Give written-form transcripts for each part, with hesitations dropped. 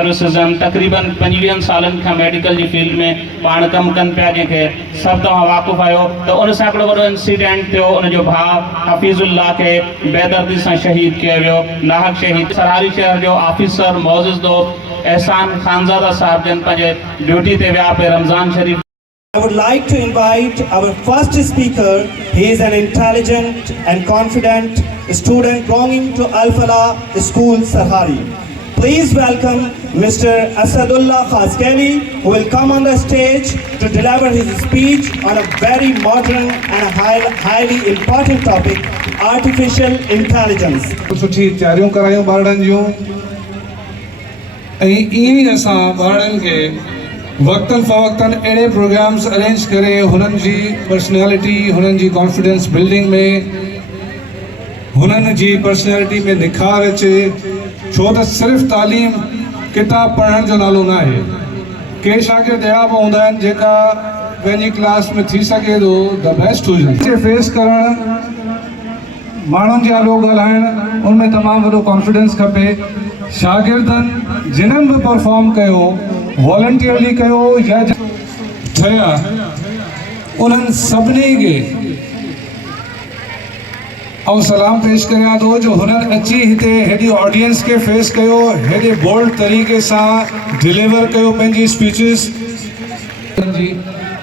सर्विसेज तकरीबन 25 सालन का मेडिकल की फील्ड में पाण कम कन पिया जैसे सब तव्हां वाक़ुफ़ आयो तो उन सां हिकिड़ो वॾो इंसिडेंट थियो। उनजो भाउ हफ़ीज़ुल्लाह के बेदर्दी से शहीद किया वियो, नाहक शहीद। सरहारी शहर जो ऑफिसर मोअज़्ज़िज़ दोस्त एहसान खानज़ादा साहब जन पंहिंजे ड्यूटी ते विया पे रमज़ान शरीफ। I would like to invite our first speaker. He is an intelligent and confident student belonging to Al-Falah School, Sarhari. Please welcome Mr. Asadullah Khazkeli, who will come on the stage to deliver his speech on a very modern and a highly important topic, artificial intelligence. सुठी तैयारियों करायूं ॿारनि जूं ऐं ईअं ई असां ॿारनि खे वक्तन फ़वक्तन अहिड़े प्रोग्राम्स अरेंज करे हुननि जी पर्सनैलिटी, हुननि जी कॉन्फिडेंस बिल्डिंग में, हुननि जी पर्सनैलिटी में निखार अचे। छो त सिर्फ़ु तालीम किताब पढ़ण जो नालो न आहे। के शागिर्द अहिड़ा बि हूंदा आहिनि जेका पंहिंजी क्लास में थी सघे थो द बेस्ट हुजनि। फेस करणु, माण्हुनि जे आलो ॻाल्हाइणु, उनमें तमामु वॾो कॉन्फिडेंस खपे। शागिर्दनि जिन्हनि बि परफॉर्म कयो, वॉलंटियरली कयो या ठहिया, उन्हनि सभिनी खे ऐं सलाम पेश करियां थो जो हुननि अची हिते हेॾी ऑडियंस के फेस कयो, हेॾे बोल्ड तरीक़े सां डिलीवर कयो पंहिंजी स्पीचिस जी।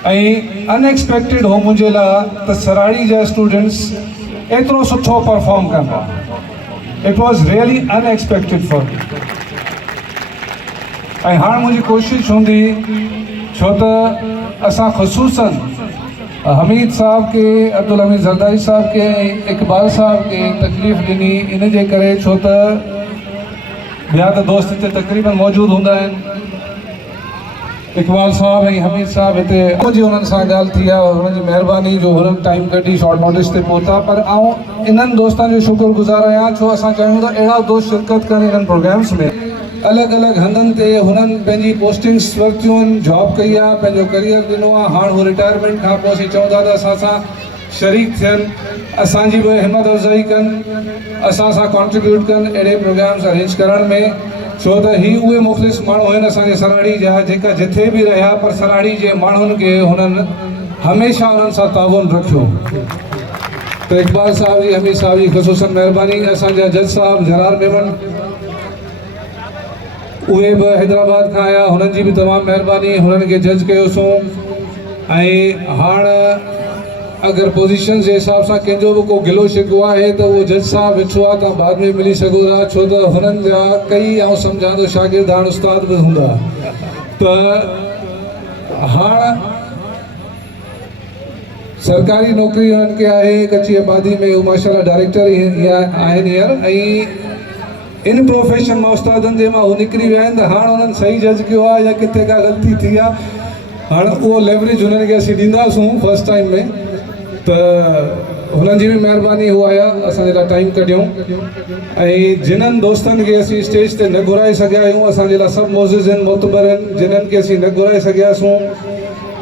ऐं अनएक्सपेक्टेड हो मुंहिंजे लाइ त सराड़ी जा स्टूडेंट्स एतिरो सुठो परफॉर्म कंदा। It was really unexpected for me. ऐं हाणे मुंहिंजी कोशिशि हूंदी, छो त असां ख़ुसूसन हमीद साहब के, अब्दुल हमीद ज़रदारी साहब के, इकबाल साहब के तकलीफ़ ॾिनी इन जे करे, छो त ॿिया त दोस्त हिते तक़रीबन मौजूदु हूंदा आहिनि। इकबाल साहब ऐं हमीद साहब हिते जी हुननि सां ॻाल्हि थी आहे, हुननि जी महिरबानी जो हुननि टाइम कढी शॉर्ट नोटिस ते पहुता। पर आउं इन्हनि दोस्तनि जो शुक्रगुज़ार आहियां, छो असां चाहियूं त अहिड़ा दोस्त शिरकत कनि इन्हनि प्रोग्राम्स में। अलॻि अलॻि हंधनि ते हुननि पंहिंजी पोस्टिंग्स वरितियूं आहिनि, जॉब कई आहे, पंहिंजो करियर ॾिनो आहे। हाणे हू रिटायरमेंट खां पोइ असीं चवंदा त असां सां शरीक थियनि, असांजी बि हिमत अफ़ज़ाई कनि, असां सां कॉन्ट्रीब्यूट कनि अहिड़े प्रोग्राम्स अरेंज करण में। छो त ही उहे मुख़लिस माण्हू आहिनि असांजे सराड़ी जा जेका जिथे बि रहिया, पर सराड़ी जे माण्हुनि खे हुननि हमेशह उन्हनि सां ताउन रखियो। त इकबाल साहब जी, हमीद साहब जी ख़ुसूसन महिरबानी। असांजा जज साहब जरार मेमन, उहे बि हैदराबाद खां आया, हुननि जी बि तमामु महिरबानी, हुननि खे जज कयोसीं। ऐं हाणे अगर पोजीशन के हिसाब से कंहिंजो भी को गिलो शिकवा है तो वो जज साहब वेठो आहे, तव्हां बाद में मिली सघो था। छो त हुननि जा कई आउं सम्झां थो शागिर्द हाणे उस्ताद भी हूंदा। त हाणे सरकारी नौकरी हुननि खे आहे कच्ची आबादी में, वो माशाल्लाह डायरेक्टर ही आहिनि हींअर। ऐं इन प्रोफेशन में उस्तादनि जे मां हू निकिरी विया आहिनि, त हाणे हुननि सही जज कयो आहे या किथे का ग़लती थी आहे, हाणे उहो लेवरेज हुननि खे असीं ॾींदासूं फर्स्ट टाइम में। त हुननि जी भी महिरबानी, हू आया असांजे लाइ टाइम कढियऊं। ऐं जिन्हनि दोस्तनि खे असीं स्टेज ते न घुराए सघिया आहियूं, असांजे लाइ सभु मोज़िज़ आहिनि, मोतबर आहिनि। जिन्हनि खे असीं न घुराए सघियासीं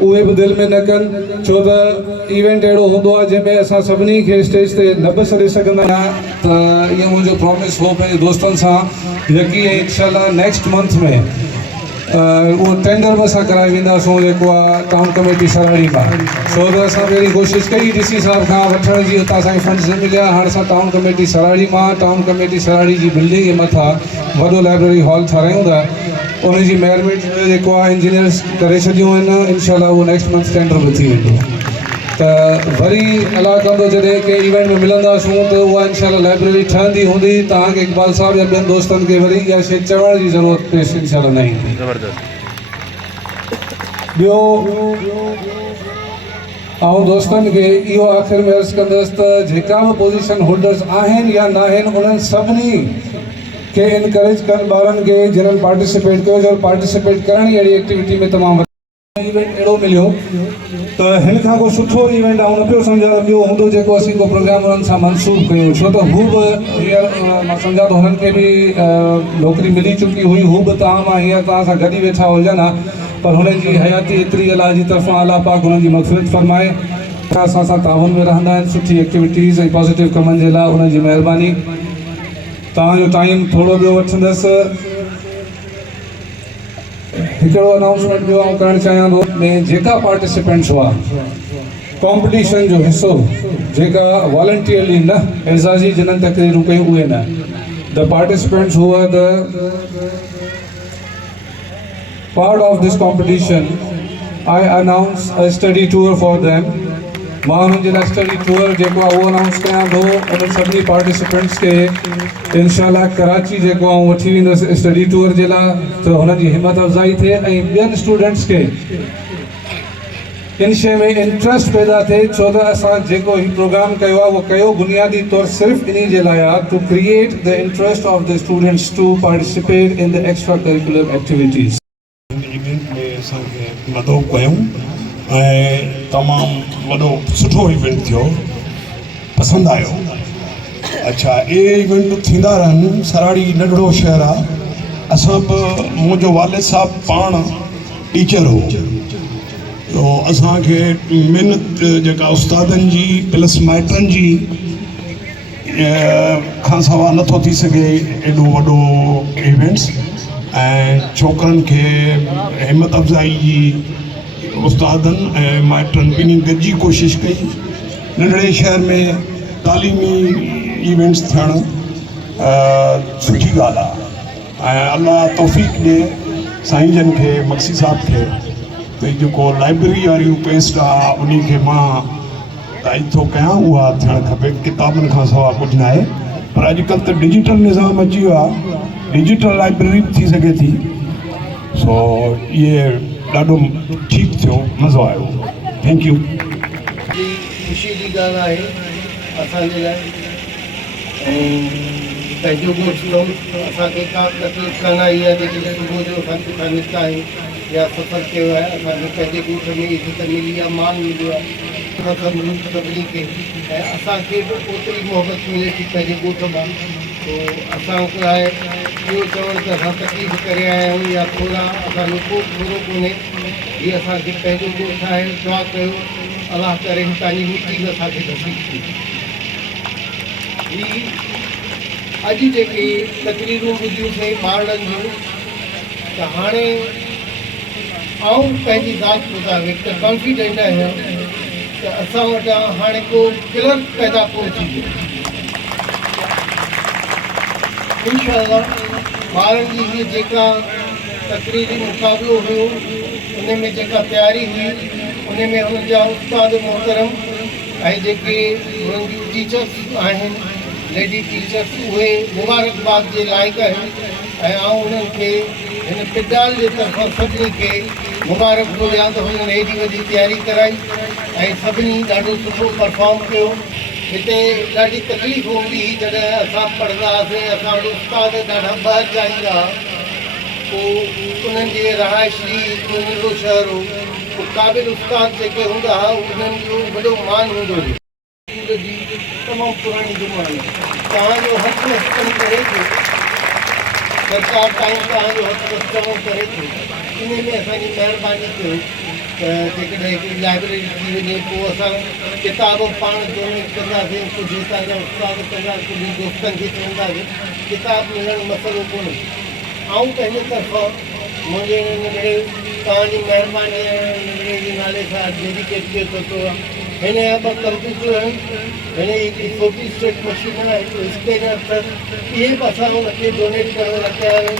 उहे भी दिलि में न कनि, छो त इवेंट अहिड़ो हूंदो आहे जंहिंमें असां सभिनी खे स्टेज ते न बि सॾे सघंदा आहियूं। त इहो मुंहिंजो प्रॉमिस हो पंहिंजे दोस्तनि सां, यकी ऐं इंशाल्लाह नेक्स्ट मंथ में वो टेंडर में असां कराए वेंदासूं जेको आहे टाउन कमेटी सराड़ी में। छो त असां पहिरीं कोशिशि कई DC साहब खां वठण जी, हुतां असांखे फंड्स न मिलिया। हाणे असां टाउन कमेटी सराड़ी मां, टाउन कमेटी सराड़ी जी बिल्डिंग जे मथां वॾो लाइब्रेरी हॉल ठारायूं था। उन जी मेजरमेंट जेको आहे इंजीनियर्स करे छॾियूं आहिनि, इंशाल्लाह उहो नेक्स्ट मंथ टेंडर में थी वेंदो। त वरी अलाह कंदो जॾहिं के इवेंट में मिलंदासूं त उहा इंशाल्लाह लाइब्रेरी ठहंदी हूंदी। तव्हांखे इकबाल साहब या ॿियनि दोस्तनि खे वरी इहा शइ चवण जी ज़रूरत पेश इंशाल्लाह न ईंदी। ॿियो ऐं दोस्तनि खे इहो आख़िर में अर्ज़ु कंदुसि त जेका बि पोजीशन होल्डर्स आहिनि या न आहिनि, उन्हनि सभिनी खे इनकरेज कनि ॿारनि खे जिन्हनि पार्टिसिपेट कयो। जो पार्टिसिपेट करण जी अहिड़ी एक्टिविटी में तमामु इवेंट अहिड़ो मिलियो त हिन खां को सुठो इवेंट आउं न पियो सम्झां त ॿियो हूंदो जेको असीं को प्रोग्राम उन्हनि सां मंसूब कयूं। छो त हू बि हींअर मां सम्झां थो हुननि खे बि नौकिरी मिली चुकी हुई, हू बि तव्हां मां हींअर तव्हां सां गॾु ई वेठा हुजनि हा, पर हुननि जी हयाती एतिरी अलाह जी तरफ़ां अलाह पाक हुननि जी मग़फ़िरत फरमाए। असां सां ताउन में रहंदा आहिनि सुठी एक्टिविटीज़ ऐं पॉज़िटिव कमनि जे लाइ, उन्हनि जी महिरबानी। तव्हांजो टाइम थोरो ॿियो वठंदुसि। हिकिड़ो अनाउंसमेंट ॿियो आउं करणु चाहियां थो में जेका पार्टिसिपेंट्स हुआ कॉम्पिटिशन जो हिसो जेका वॉलंटियरली न एज़ाज़ी जिन्हनि तकरीरूं कयूं उहे न the participants who are the part of this competition, I announce a study tour for them. मां उन्हनि जे लाइ स्टडी टूर जेको आहे उहो अनाउंस कयां थो उन्हनि सभिनी पार्टिसिपेंट्स खे इनशाला कराची जेको आहे वठी वेंदुसि स्टडी टूर जे लाइ त हुननि जी हिमत अफ़ज़ाई थिए ऐं ॿियनि स्टूडेंट्स खे इन शइ में इंट्रस्ट पैदा थिए छो त असां जेको ही प्रोग्राम कयो आहे उहो कयो बुनियादी तौरु सिर्फ़ु इन जे लाइ आहे to create the interest of the students to participate in the extra curricular activities. Event में असांखे मदो कयूं ऐं तमामु वॾो सुठो इवेंट थियो पसंदि आयो। अच्छा इहे इवेंट थींदा रहनि सराड़ी नंढड़ो शहर आहे असां बि मुंहिंजो वालिद साहब पाण टीचर हो तो असांखे महिनत जेका उस्तादनि जी प्लस माइटनि जी खां सवाइ नथो थी सघे एॾो वॾो इवेंट्स ऐं छोकिरनि खे हिमत अफ़ज़ाई जी उस्तादनि ऐं माइटनि ॿिन्ही गॾिजी कोशिशि कई नंढड़े शहर में तालीमी इवेंट्स थियणु सुठी ॻाल्हि आहे ऐं अल्लाह तौफ़ीक़ ॾिए साईं जन खे मक्सी साहब खे त जेको लाइब्रेरी वारी पेस्ट आहे उन खे मां ताईं थो कयां उहा थियणु खपे किताबनि खां सवाइ कुझु न आहे पर अॼुकल्ह त डिजिटल निज़ाम अची वियो आहे डिजिटल लाइब्रेरी बि थी सघे थी सो इहे ॾाढो ठीकु थियो मज़ो आयो थैंक यू। ख़ुशी जी ॻाल्हि आहे असांजे लाइ ऐं पंहिंजो ॻोठु असांखे का तकलीफ़ कान आई आहे जेके सुबुह जो असां निकिता आहियूं या सफ़र कयो आहे असांखे पंहिंजे ॻोठ में इज़त मिली आहे मान मिलियो आहे असां मुल्क सभिनी खे ऐं असांखे बि ओतिरी मोहबत मिले थी पंहिंजे ॻोठ मां तो असांखे लाइ इहो चवणु त असां तकलीफ़ करे आया आहियूं या थोरा असांजो को थोरो कोन्हे हीअ असांखे पंहिंजो ॻोठु आहे दुआ कयो अलाह करे तव्हांजी मिटी में असांखे नसीब थी। ही अॼु जेके तकरीरूं ॿुधियूंसीं ॿारनि जूं त हाणे आऊं पंहिंजी ज़ात मुताबिक़ त कॉन्फिडेंट आहियां त असां वटां हाणे को क्लर्क पैदा कोन थींदो इंशाअल्लाह। ॿारनि जी हीअ जेका तकरीरी मुक़ाबिलो हुयो उन में जेका तयारी हुई उन में हुननि जा उस्ताद मोहतरम ऐं जेके हुननि जूं टीचर्स आहिनि लेडी टीचर्स उहे मुबारकबाद जे लाइक़ु आहिनि ऐं आउं उन्हनि खे हिन पिडाल जे तरफ़ां सभिनी खे मुबारक थो ॾियां त हुननि हेॾी वॾी तयारी कराई ऐं सभिनी ॾाढो सुठो परफॉर्म कयो। हिते ॾाढी तकलीफ़ हूंदी हुई जॾहिं असां पढ़ंदा हुआसीं असां वटि उस्ताद ॾाढा ॿाहिरि चाहींदा हुआ पोइ उन्हनि जे रहाइश जी हिकिड़ो नंढो शहर हो पोइ क़ाबिल उस्ताद जेके हूंदा हुआ उन्हनि जो वॾो मान हूंदो हुओ जी तमामु पुराणी ज़माने तव्हांजो हक़ कमु करे थो सरकार ताईं तव्हांजो हक़ चङो करे थो इन में असांजी महिरबानी कयो त जेकॾहिं हिकिड़ी लाइब्रेरी थी वञे पोइ असां किताब पाण डोनेट कंदासीं कुझु हितां जा उस्ताद कंदासीं कुझु दोस्तनि खे चवंदासीं किताब मिलणु मसइलो कोन्हे आऊं पंहिंजे तरफ़ां मुंहिंजे नंढड़े तव्हांजी महिरबानी नंढड़े जे नाले सां डेडिकेट कयो थो हिन जा ॿ कंप्यूटर आहिनि हिन जी हिकिड़ी फोटी स्टेट मशीन आहे स्कैनर अथसि इहे बि असां हुनखे डोनेट करण लाइ तयारु आहियूं।